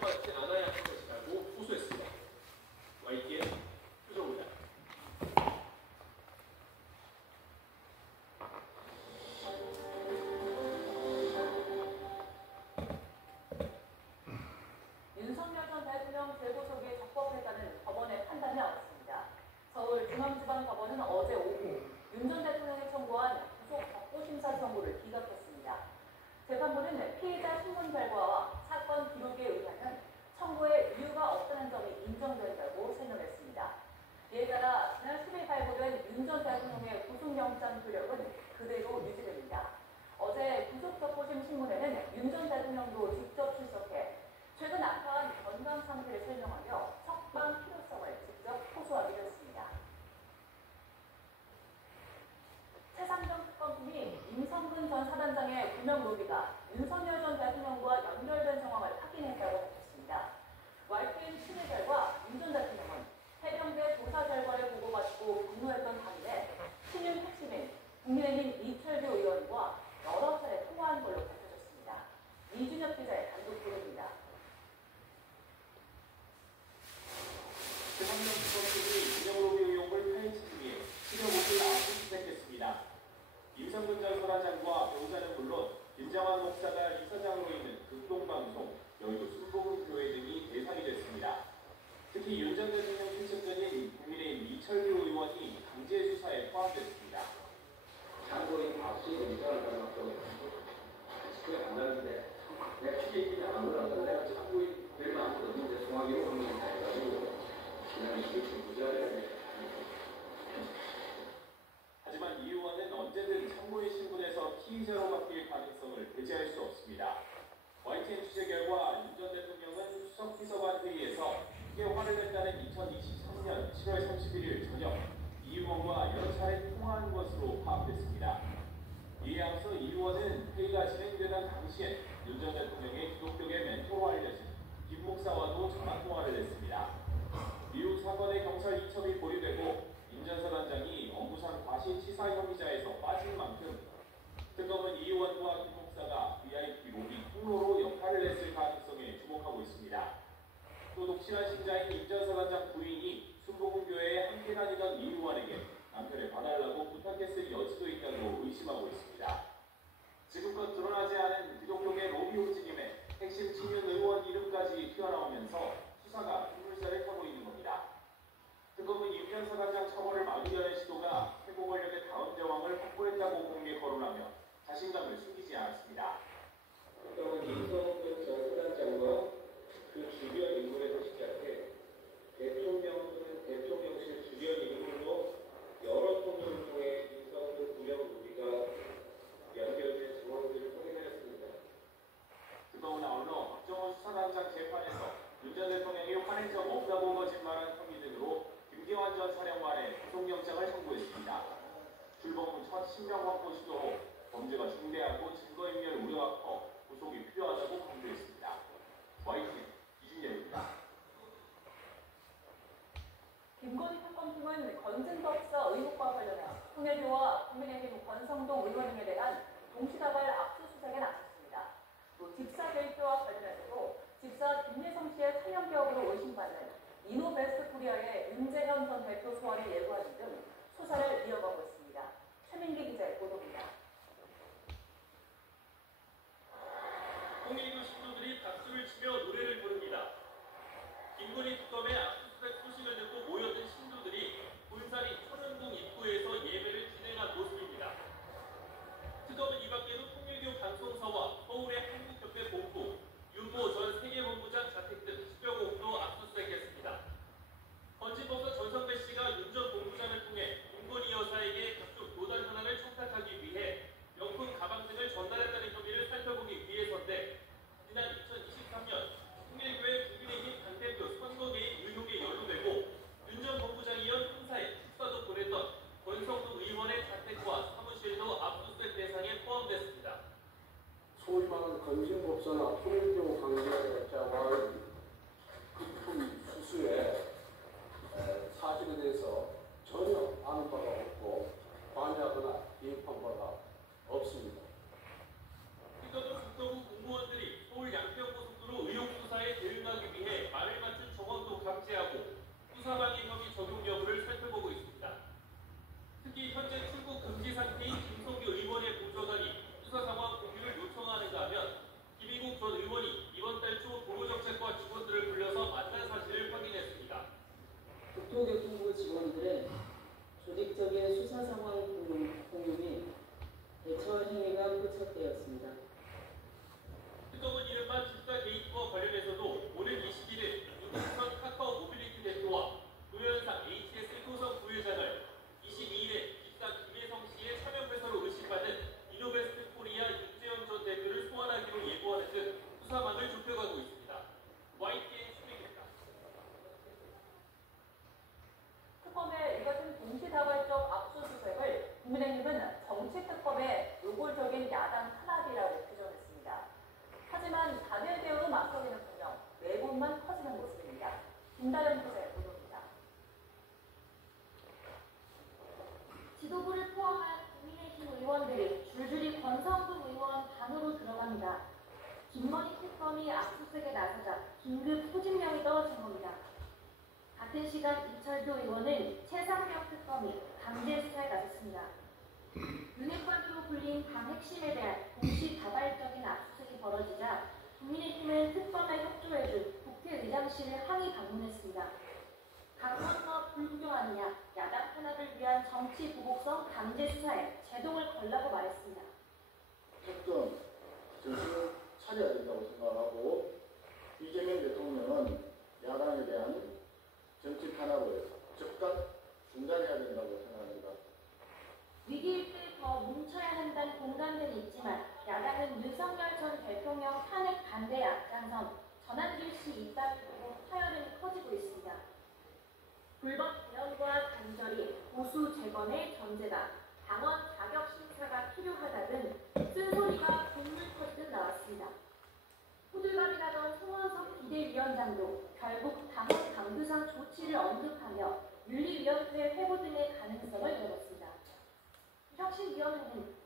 인정받지 않아야 할 것이라고 호소했습니다. YTN 표정입니다. 윤석열 전 대통령 재구속에 적법했다는 법원의 판단이 나왔습니다. 서울중앙지방법원은 어제 오후 윤 전 대통령이 청구한 구속 적부심사 청구를 기각했습니다. 재판부는 피해자 신문 결과와 사건 기록에 의하면 청구에 이유가 없다는 점이 인정된다고 설명했습니다. 이에 따라 지난 10일 발부된 윤 전 대통령의 구속영장 효력은 그대로 유지됩니다. 어제 구속적부심 신문에는 윤 전 대통령도 직접 출석해 최근 악화한 건강 상태를 설명하며 석방 필요성을 직접 호소하기도 했습니다. 최상정 특검팀이 임성근 전 사단장의 구명 로비가 윤석열 전 대통령과 연결된 상황을 확인했다고 밝혔습니다. YTN 취재 결과 윤 전 대통령은 해병대 조사 결과를 보고받고 분노했던 당일에 신윤 핵심인 국민의힘 이철규 의원과 여러 차례 통화한 걸로 밝혀졌습니다. 이준혁 기자의 단독 보도입니다. 최상정 특검팀이 구명로비 의혹을 파헤치기 위해 치료복을 압수수색했습니다. 임성근 전 사단장과 배우자는 물론 김장환 목사가 이사장으로 있는 극동방송, 여의도 순복음교회 등이 대상이 됐습니다. 특히 윤 전 대통령 출석전인 국민의힘 이철규 의원이 강제 수사에 포함됐습니다. 참고인 압수검사를 하면서 그게 안 나는데 내가 피해인지 안 몰라서 내가 참고인 될 마음도 없는데 송하기로 하는 거 해가지고 그냥 이렇게 무자를 하지만 이 의원은 언제든 참고인 신분에서 피의자로 바뀔 가능성을 배제할 수 없습니다. YTN 취재 결과 윤 전 대통령은 수석비서관 회의에서 크게 화를 냈다는 2023년 7월 31일 저녁 이 의원과 여러 차례 통화한 것으로 파악됐습니다. 이에 앞서 이 의원은 회의가 진행되던 당시엔 윤 전 대통령의 기독교계 멘토로 알려진 김 목사와도 전화통화를 했습니다. 이후 사건의 경찰 이첩이 보류되고 윤 전 사단장이 업무상 과실치사 혐의자에서 빠진 만큼 특검은 이 의원과 김 목사가 VIP 로비 통로로 역할을 했을 가능성에 주목하고 있습니다. 또 독실한 신자인 윤 전 사단장 부인이 순복음교회에 함께 다니던 이 의원에게 남편을 봐달라고 부탁했을 여지도 있다고 의심하고 있습니다. 지금껏 드러나지 않은 기독교계 로비 움직임에 핵심 친윤 의원 이름까지 튀어나오면서 수사가 빗물살을 타고 있는 겁니다. 특검은 윤 전 사단장 처벌을 막으려는 시도가 최고 권력의 다음 제왕을 확보했다고 공개 거론하며 자신감을 숨기지 않았습니다. 특검은 임성근 전 사단장과 그 주변 인물에서 시작해 대통령 또는 대통령실 주변 인물로 여러 통로를 통해 임성근 구명 로비가 연결된 정황들을 확인하였습니다. 특검은 아울러 박정원 수사단장 재판에서 윤 전 대통령이 화낸 적 없다고 거짓말한 혐의 등으로 김기환 전 사령관의 구속영장을 청구했습니다. 출범 후 첫 신병 확보 시도 후 범죄가 중대하고 증거인멸 우려가 커 구속이 필요하다고 강조했습니다. YTN 이준혁입니다. 김건희 특검팀은 건진법사 의혹과 관련해 홍혜교와 국민의힘 권성동 의원 등에 대한 동시다발 압수수색에 나섰습니다. 또 집사 대표와 관련해서도 집사 김예성 씨의 촬영 개업으로 의심받는 이노베스트 코리아의 윤재현 전 대표 소환을 예고하는 등 수사를 이어가고 있습니다. 최민기 기자의 보도입니다. 홍익교 신도들이 박수를 치며 노래를 부릅니다. 김건희 특검의 압수수색 소식을 듣고 모였던 신도들이 본사리 천연궁 입구에서 예배를 진행한 모습입니다. 특검은 이 밖에도 통일교 방송사와 서울의 한국협회 본부, 윤모 전 세계본부장 자택 등 10여 곳도 압수수색했습니다. 건진법사 전성배 씨가 윤 전 본부장을 통해 김건희 여사에게 각종 도달 현황을 청탁하기 위해 특검이 압수수색에 나서자 긴급 소집령이 떨어진 겁니다. 같은 시간 이철도 의원은 최상병 특검이 강제 수사에 나섰습니다. 윤핵관으로 불린 당 핵심에 대한 동시다발적인 압수수색이 벌어지자 국민의힘은 특검에 협조해준 국회의장실을 항의 방문했습니다. 강원과 불구경하느냐, 야당 탄압을 위한 정치 보복성 강제 수사에 제동을 걸라고 말했습니다. 특검 정신을 차려야 된다고 생각하고 이재명 대통령은 야당에 대한 정치 탄압을 즉각 중단해야 된다고 생각합니다. 위기일 때 더 뭉쳐야 한다는 공감대는 있지만 야당은 윤석열 전 대통령 탄핵 반대에 앞장선 전한길 씨 입당을 두고 파열음이 커지고 있습니다. 불법 대연과 단절이 보수 재건의 전제다. 당원 자격 심사가 필요하다 등 쓴소리가 불물 터지듯 나왔습니다. 호들갑이라던 송원석 비대위원장도 결국 당원 당규상 조치를 언급하며 윤리위원회 회부 등의 가능성을 열었습니다. 혁신위원회는